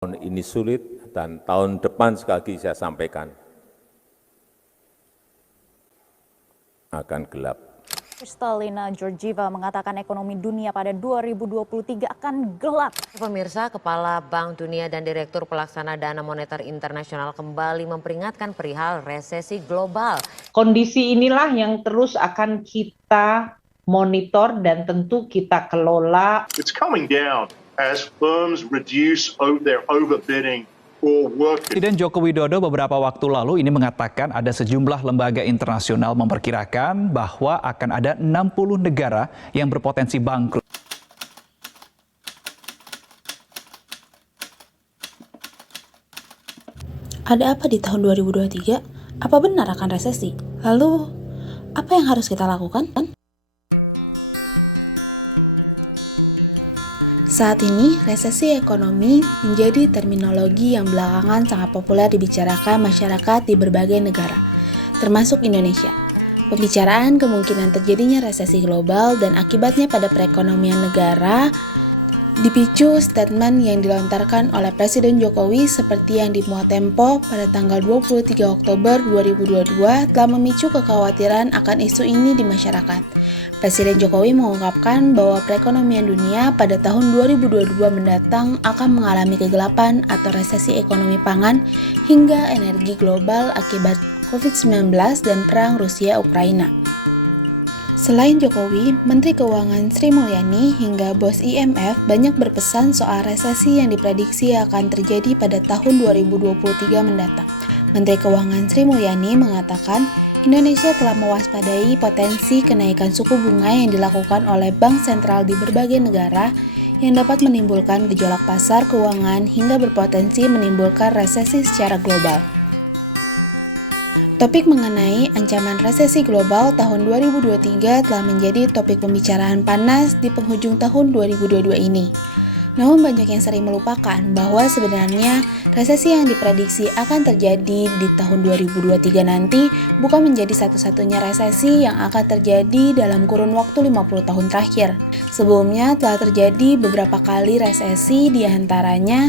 Tahun ini sulit dan tahun depan sekali lagi saya sampaikan akan gelap. Kristalina Georgieva mengatakan ekonomi dunia pada 2023 akan gelap. Pemirsa, Kepala Bank Dunia dan Direktur Pelaksana Dana Moneter Internasional kembali memperingatkan perihal resesi global. Kondisi inilah yang terus akan kita monitor dan tentu kita kelola. It's coming down as firms reduce their overbidding or work. Presiden Joko Widodo beberapa waktu lalu ini mengatakan ada sejumlah lembaga internasional memperkirakan bahwa akan ada 60 negara yang berpotensi bangkrut. Ada apa di tahun 2023? Apa benar akan resesi? Lalu, apa yang harus kita lakukan? Saat ini, resesi ekonomi menjadi terminologi yang belakangan sangat populer dibicarakan masyarakat di berbagai negara, termasuk Indonesia. Pembicaraan kemungkinan terjadinya resesi global dan akibatnya pada perekonomian negara dipicu statement yang dilontarkan oleh Presiden Jokowi seperti yang dimuat Tempo pada tanggal 23 Oktober 2022 telah memicu kekhawatiran akan isu ini di masyarakat. Presiden Jokowi mengungkapkan bahwa perekonomian dunia pada tahun 2022 mendatang akan mengalami kegelapan atau resesi ekonomi pangan hingga energi global akibat COVID-19 dan perang Rusia-Ukraina. Selain Jokowi, Menteri Keuangan Sri Mulyani hingga bos IMF banyak berpesan soal resesi yang diprediksi akan terjadi pada tahun 2023 mendatang. Menteri Keuangan Sri Mulyani mengatakan Indonesia telah mewaspadai potensi kenaikan suku bunga yang dilakukan oleh bank sentral di berbagai negara yang dapat menimbulkan gejolak pasar keuangan hingga berpotensi menimbulkan resesi secara global. Topik mengenai ancaman resesi global tahun 2023 telah menjadi topik pembicaraan panas di penghujung tahun 2022 ini. Namun banyak yang sering melupakan bahwa sebenarnya resesi yang diprediksi akan terjadi di tahun 2023 nanti bukan menjadi satu-satunya resesi yang akan terjadi dalam kurun waktu 50 tahun terakhir. Sebelumnya telah terjadi beberapa kali resesi, diantaranya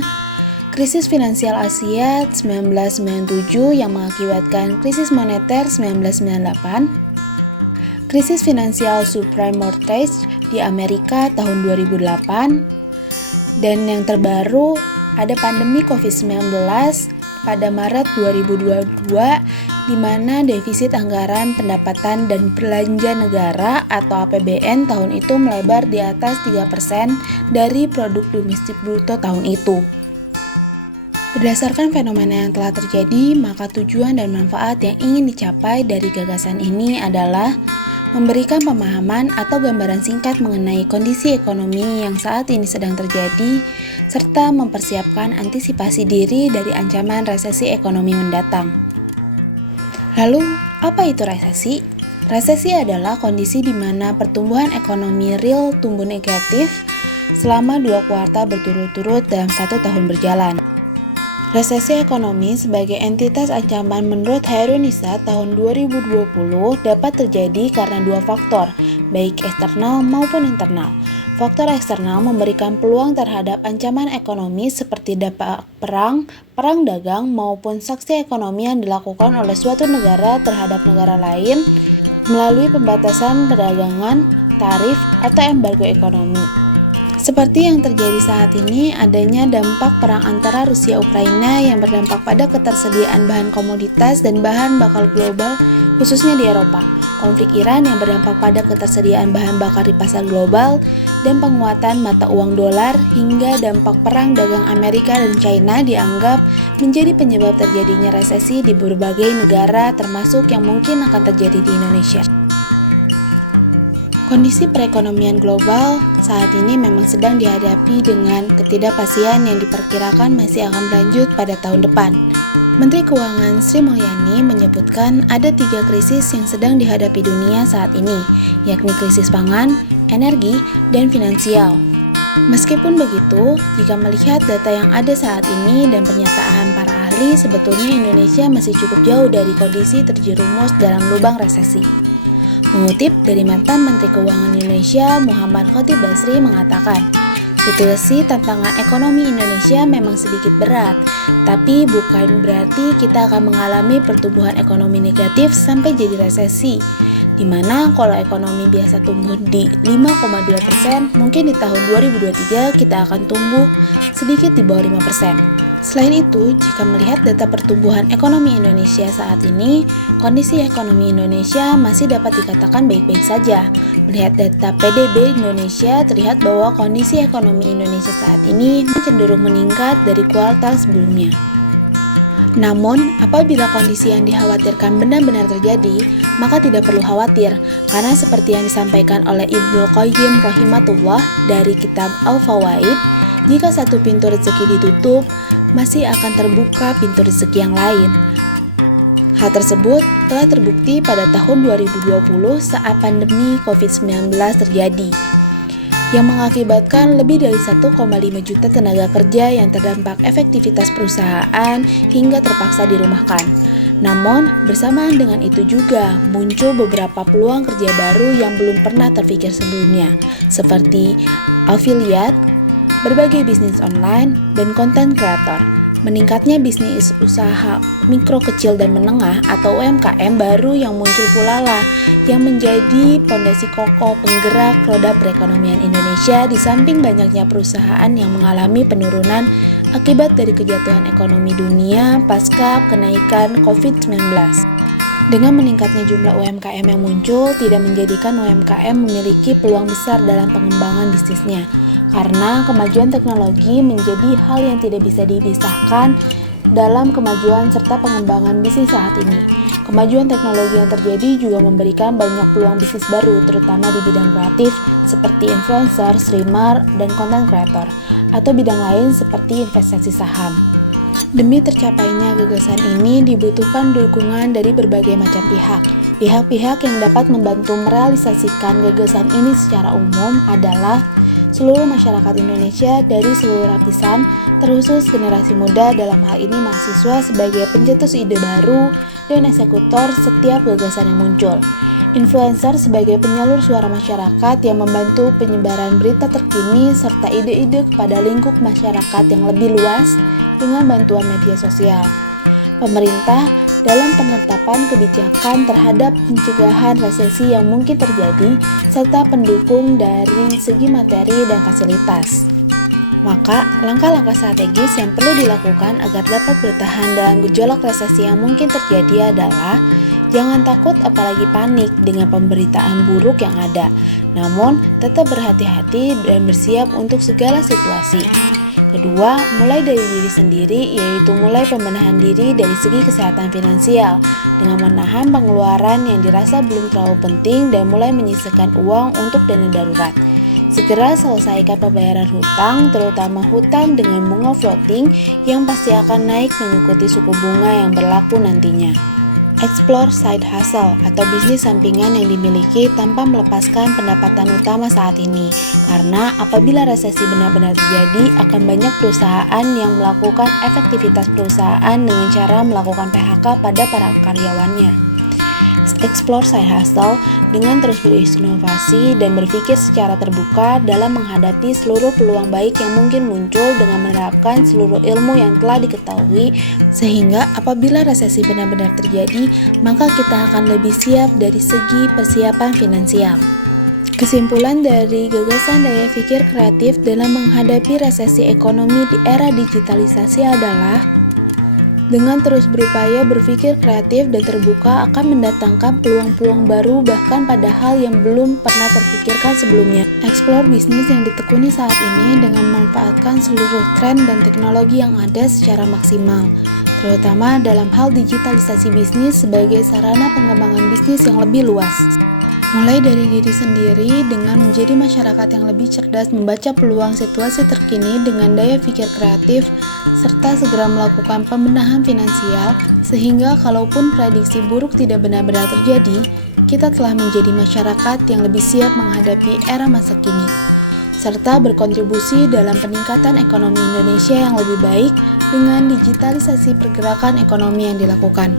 krisis finansial Asia 1997 yang mengakibatkan krisis moneter 1998, krisis finansial subprime mortgage di Amerika tahun 2008, dan yang terbaru ada pandemi COVID-19 pada Maret 2022 di mana defisit anggaran pendapatan dan belanja negara atau APBN tahun itu melebar di atas 3% dari produk domestik bruto tahun itu. Berdasarkan fenomena yang telah terjadi, maka tujuan dan manfaat yang ingin dicapai dari gagasan ini adalah memberikan pemahaman atau gambaran singkat mengenai kondisi ekonomi yang saat ini sedang terjadi, serta mempersiapkan antisipasi diri dari ancaman resesi ekonomi mendatang. Lalu, apa itu resesi? Resesi adalah kondisi di mana pertumbuhan ekonomi real tumbuh negatif selama 2 kuartal berturut-turut dalam 1 tahun berjalan. Resesi ekonomi sebagai entitas ancaman menurut Hairunisa tahun 2020 dapat terjadi karena 2 faktor, baik eksternal maupun internal. Faktor eksternal memberikan peluang terhadap ancaman ekonomi seperti dampak perang dagang maupun sanksi ekonomi yang dilakukan oleh suatu negara terhadap negara lain melalui pembatasan perdagangan, tarif, atau embargo ekonomi. Seperti yang terjadi saat ini, adanya dampak perang antara Rusia-Ukraina yang berdampak pada ketersediaan bahan komoditas dan bahan bakar global, khususnya di Eropa. Konflik Iran yang berdampak pada ketersediaan bahan bakar di pasar global, dan penguatan mata uang dolar, hingga dampak perang dagang Amerika dan China dianggap menjadi penyebab terjadinya resesi di berbagai negara, termasuk yang mungkin akan terjadi di Indonesia. Kondisi perekonomian global saat ini memang sedang dihadapi dengan ketidakpastian yang diperkirakan masih akan berlanjut pada tahun depan. Menteri Keuangan Sri Mulyani menyebutkan ada 3 krisis yang sedang dihadapi dunia saat ini, yakni krisis pangan, energi, dan finansial. Meskipun begitu, jika melihat data yang ada saat ini dan pernyataan para ahli, sebetulnya Indonesia masih cukup jauh dari kondisi terjerumus dalam lubang resesi. Mengutip dari mantan Menteri Keuangan Indonesia Muhammad Khatib Basri mengatakan, Betul sih, tantangan ekonomi Indonesia memang sedikit berat, tapi bukan berarti kita akan mengalami pertumbuhan ekonomi negatif sampai jadi resesi. Dimana kalau ekonomi biasa tumbuh di 5,2%, mungkin di tahun 2023 kita akan tumbuh sedikit di bawah 5%. Selain itu, jika melihat data pertumbuhan ekonomi Indonesia saat ini, kondisi ekonomi Indonesia masih dapat dikatakan baik-baik saja. Melihat data PDB Indonesia, terlihat bahwa kondisi ekonomi Indonesia saat ini cenderung meningkat dari kuartal sebelumnya. Namun, apabila kondisi yang dikhawatirkan benar-benar terjadi, maka tidak perlu khawatir, karena seperti yang disampaikan oleh Ibnu Qayyim Rahimatullah dari kitab Al-Fawaid, jika satu pintu rezeki ditutup, masih akan terbuka pintu rezeki yang lain. Hal tersebut telah terbukti pada tahun 2020 saat pandemi COVID-19 terjadi, yang mengakibatkan lebih dari 1,5 juta tenaga kerja yang terdampak efektivitas perusahaan hingga terpaksa dirumahkan. Namun, bersamaan dengan itu juga muncul beberapa peluang kerja baru yang belum pernah terpikir sebelumnya, seperti affiliate, berbagai bisnis online, dan konten kreator. Meningkatnya bisnis usaha mikro, kecil, dan menengah atau UMKM baru yang muncul pula lah yang menjadi pondasi kokoh penggerak roda perekonomian Indonesia, di samping banyaknya perusahaan yang mengalami penurunan akibat dari kejatuhan ekonomi dunia pasca kenaikan COVID-19. Dengan meningkatnya jumlah UMKM yang muncul, tidak menjadikan UMKM memiliki peluang besar dalam pengembangan bisnisnya, karena kemajuan teknologi menjadi hal yang tidak bisa dipisahkan dalam kemajuan serta pengembangan bisnis saat ini. Kemajuan teknologi yang terjadi juga memberikan banyak peluang bisnis baru, terutama di bidang kreatif seperti influencer, streamer, dan content creator, atau bidang lain seperti investasi saham. Demi tercapainya gagasan ini dibutuhkan dukungan dari berbagai macam pihak. Pihak-pihak yang dapat membantu merealisasikan gagasan ini secara umum adalah seluruh masyarakat Indonesia dari seluruh lapisan, terkhusus generasi muda, dalam hal ini mahasiswa sebagai pencetus ide baru dan eksekutor setiap gagasan yang muncul. Influencer sebagai penyalur suara masyarakat yang membantu penyebaran berita terkini serta ide-ide kepada lingkup masyarakat yang lebih luas dengan bantuan media sosial. Pemerintah dalam penetapan kebijakan terhadap pencegahan resesi yang mungkin terjadi, serta pendukung dari segi materi dan fasilitas. Maka, langkah-langkah strategis yang perlu dilakukan agar dapat bertahan dalam gejolak resesi yang mungkin terjadi adalah jangan takut apalagi panik dengan pemberitaan buruk yang ada, namun tetap berhati-hati dan bersiap untuk segala situasi. Kedua, mulai dari diri sendiri, yaitu mulai pembenahan diri dari segi kesehatan finansial dengan menahan pengeluaran yang dirasa belum terlalu penting dan mulai menyisihkan uang untuk dana darurat. Segera selesaikan pembayaran hutang, terutama hutang dengan bunga floating yang pasti akan naik mengikuti suku bunga yang berlaku nantinya. Explore side hustle atau bisnis sampingan yang dimiliki tanpa melepaskan pendapatan utama saat ini, karena apabila resesi benar-benar terjadi akan banyak perusahaan yang melakukan efektivitas perusahaan dengan cara melakukan PHK pada para karyawannya. Explore side hustle dengan terus berinovasi dan berpikir secara terbuka dalam menghadapi seluruh peluang baik yang mungkin muncul dengan menerapkan seluruh ilmu yang telah diketahui, sehingga apabila resesi benar-benar terjadi, maka kita akan lebih siap dari segi persiapan finansial. Kesimpulan dari gagasan daya pikir kreatif dalam menghadapi resesi ekonomi di era digitalisasi adalah dengan terus berupaya berpikir kreatif dan terbuka akan mendatangkan peluang-peluang baru bahkan pada hal yang belum pernah terpikirkan sebelumnya. Explore bisnis yang ditekuni saat ini dengan memanfaatkan seluruh tren dan teknologi yang ada secara maksimal, terutama dalam hal digitalisasi bisnis sebagai sarana pengembangan bisnis yang lebih luas. Mulai dari diri sendiri dengan menjadi masyarakat yang lebih cerdas membaca peluang situasi terkini dengan daya pikir kreatif, serta segera melakukan pembenahan finansial, sehingga kalaupun prediksi buruk tidak benar-benar terjadi, kita telah menjadi masyarakat yang lebih siap menghadapi era masa kini, serta berkontribusi dalam peningkatan ekonomi Indonesia yang lebih baik dengan digitalisasi pergerakan ekonomi yang dilakukan.